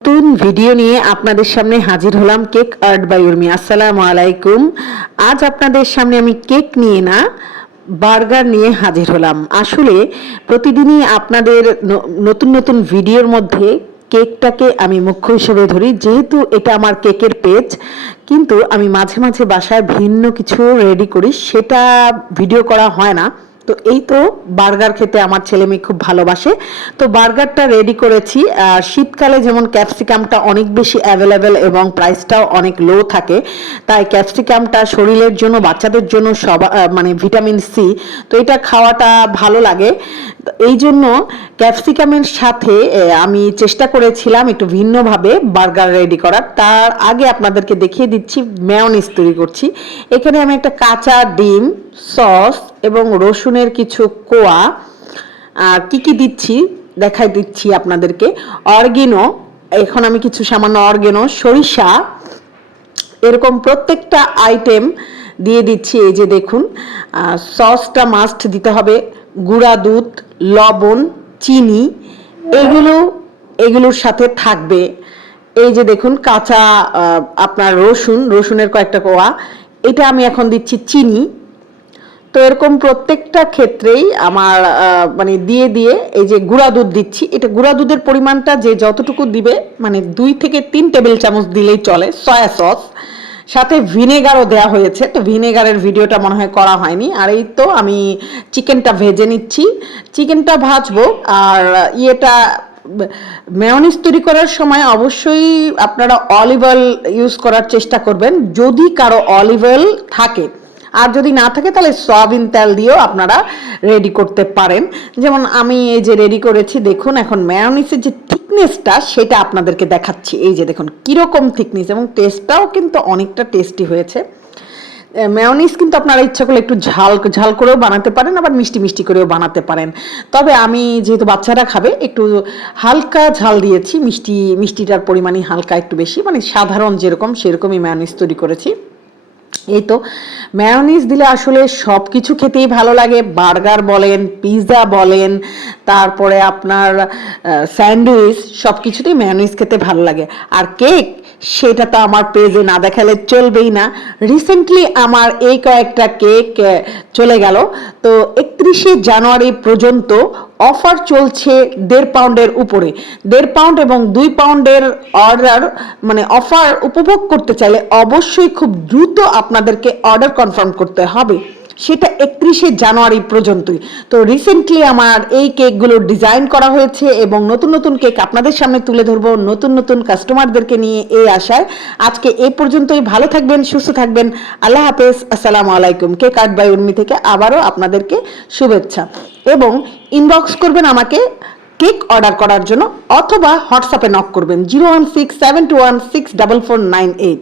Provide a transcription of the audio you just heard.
নতুন ভিডিও নিয়ে আপনাদের সামনে হাজির হলাম। Cake art by Urmi. আসসালামু আলাইকুম। আজ আপনাদের সামনে আমি কেক নিয়ে না, বার্গার নিয়ে হাজির হলাম। আসলে প্রতিদিনই আপনাদের নতুন নতুন ভিডিওর মধ্যে কেকটাকে আমি মুখ্য হিসেবে ধরি, যেহেতু এটা আমার কেকের পেজ। কিন্তু আমি মাঝে মাঝে বাসায় ভিন্ন কিছু রেডি করি, সেটা ভিডিও করা হয় না। তো এই তো বার্গার খেতে আমার ছেলে মেয়ে খুব ভালোবাসে, তো বার্গারটা রেডি করেছি। শীতকালে যেমন ক্যাপসিকামটা অনেক বেশি অ্যাভেলেবেল এবং প্রাইসটাও অনেক লো থাকে, তাই ক্যাপসিকামটা শরীরের জন্য, বাচ্চাদের জন্য মানে ভিটামিন সি, তো এটা খাওয়াটা ভালো লাগে। এই জন্য ক্যাপসিকামের সাথে আমি চেষ্টা করেছিলাম একটু ভিন্নভাবে বার্গার রেডি করার। তার আগে আপনাদেরকে দেখিয়ে দিচ্ছি মেয়োনিজ তৈরি করছি। এখানে আমি একটা কাঁচা ডিম, সস এবং রসুনের কিছু কোয়া, আর কি দিচ্ছি দেখাই দিচ্ছি আপনাদেরকে। অরিগানো, এখন আমি কিছু সামান্য অরিগানো, সরিষা, এরকম প্রত্যেকটা আইটেম দিয়ে দিচ্ছি। এই যে দেখুন, সসটা মাস্ট দিতে হবে, গুঁড়া দুধ, লবণ, চিনি, এগুলোর সাথে থাকবে। এই যে দেখুন কাঁচা আপনার রসুনের কয়েকটা কোয়া, এটা আমি এখন দিচ্ছি চিনি। তো এরকম প্রত্যেকটা ক্ষেত্রেই আমার মানে দিয়ে দিয়ে এই যে গুঁড়া দুধ দিচ্ছি। এটা গুঁড়া দুধের পরিমাণটা যে যতটুকু দিবে, মানে 2 থেকে 3 টেবিল চামচ দিলেই চলে। সয়া সস, সাথে ভিনেগারও দেওয়া হয়েছে, তো ভিনেগারের ভিডিওটা মনে হয় করা হয়নি। আর এই তো আমি চিকেনটা ভেজে নিচ্ছি, চিকেনটা ভাজবো। আর মেয়োনিজ তৈরি করার সময় অবশ্যই আপনারা অলিভ অয়েল ইউজ করার চেষ্টা করবেন, যদি কারো অলিভ অয়েল থাকে। আর যদি না থাকে তাহলে সয়াবিন তেল দিয়েও আপনারা রেডি করতে পারেন। যেমন আমি এই যে রেডি করেছি, দেখুন এখন মেয়োনিজের যে থিকনেসটা সেটা আপনাদেরকে দেখাচ্ছি। এই যে দেখুন কিরকম থিকনেস, এবং টেস্টটাও কিন্তু অনেকটা টেস্টি হয়েছে। মেয়োনিজ কিন্তু আপনারা ইচ্ছা করলে একটু ঝাল ঝাল করেও বানাতে পারেন, আবার মিষ্টি মিষ্টি করেও বানাতে পারেন। তবে আমি যেহেতু বাচ্চারা খাবে, একটু হালকা ঝাল দিয়েছি। মিষ্টিটার পরিমাণই হালকা একটু বেশি, মানে সাধারণ যেরকম সেরকমই মেয়োনিজ তৈরি করেছি। এই তো মেয়োনিজ দিলে আসলে সব কিছু খেতেই ভালো লাগে। বার্গার বলেন, পিৎজা বলেন, তারপরে আপনার স্যান্ডউইচ, সব কিছুতেই মেয়োনিজ খেতে ভালো লাগে। আর কেক, সেটা তো আমার পেজে না দেখালে চলবেই না। রিসেন্টলি আমার এই কয়েকটা কেক চলে গেল। তো 31শে জানুয়ারি পর্যন্ত অফার চলছে 1.5 পাউন্ডের উপরে। 1.5 পাউন্ড এবং 2 পাউন্ডের অর্ডার, মানে অফার উপভোগ করতে চাইলে অবশ্যই খুব দ্রুত আপনাদেরকে অর্ডার কনফার্ম করতে হবে, সেটা 31শে জানুয়ারি পর্যন্তই। তো রিসেন্টলি আমার এই কেকগুলো ডিজাইন করা হয়েছে এবং নতুন নতুন কেক আপনাদের সামনে তুলে ধরবো নতুন নতুন কাস্টমারদেরকে নিয়ে, এই আশায় আজকে এই পর্যন্তই। ভালো থাকবেন, সুস্থ থাকবেন, আল্লাহ হাফেজ, আসসালামু আলাইকুম। কেক আর্ট বাই উর্মি থেকে আবারও আপনাদেরকে শুভেচ্ছা, এবং ইনবক্স করবেন আমাকে কেক অর্ডার করার জন্য, অথবা হোয়াটসঅ্যাপে নক করবেন 01672164498।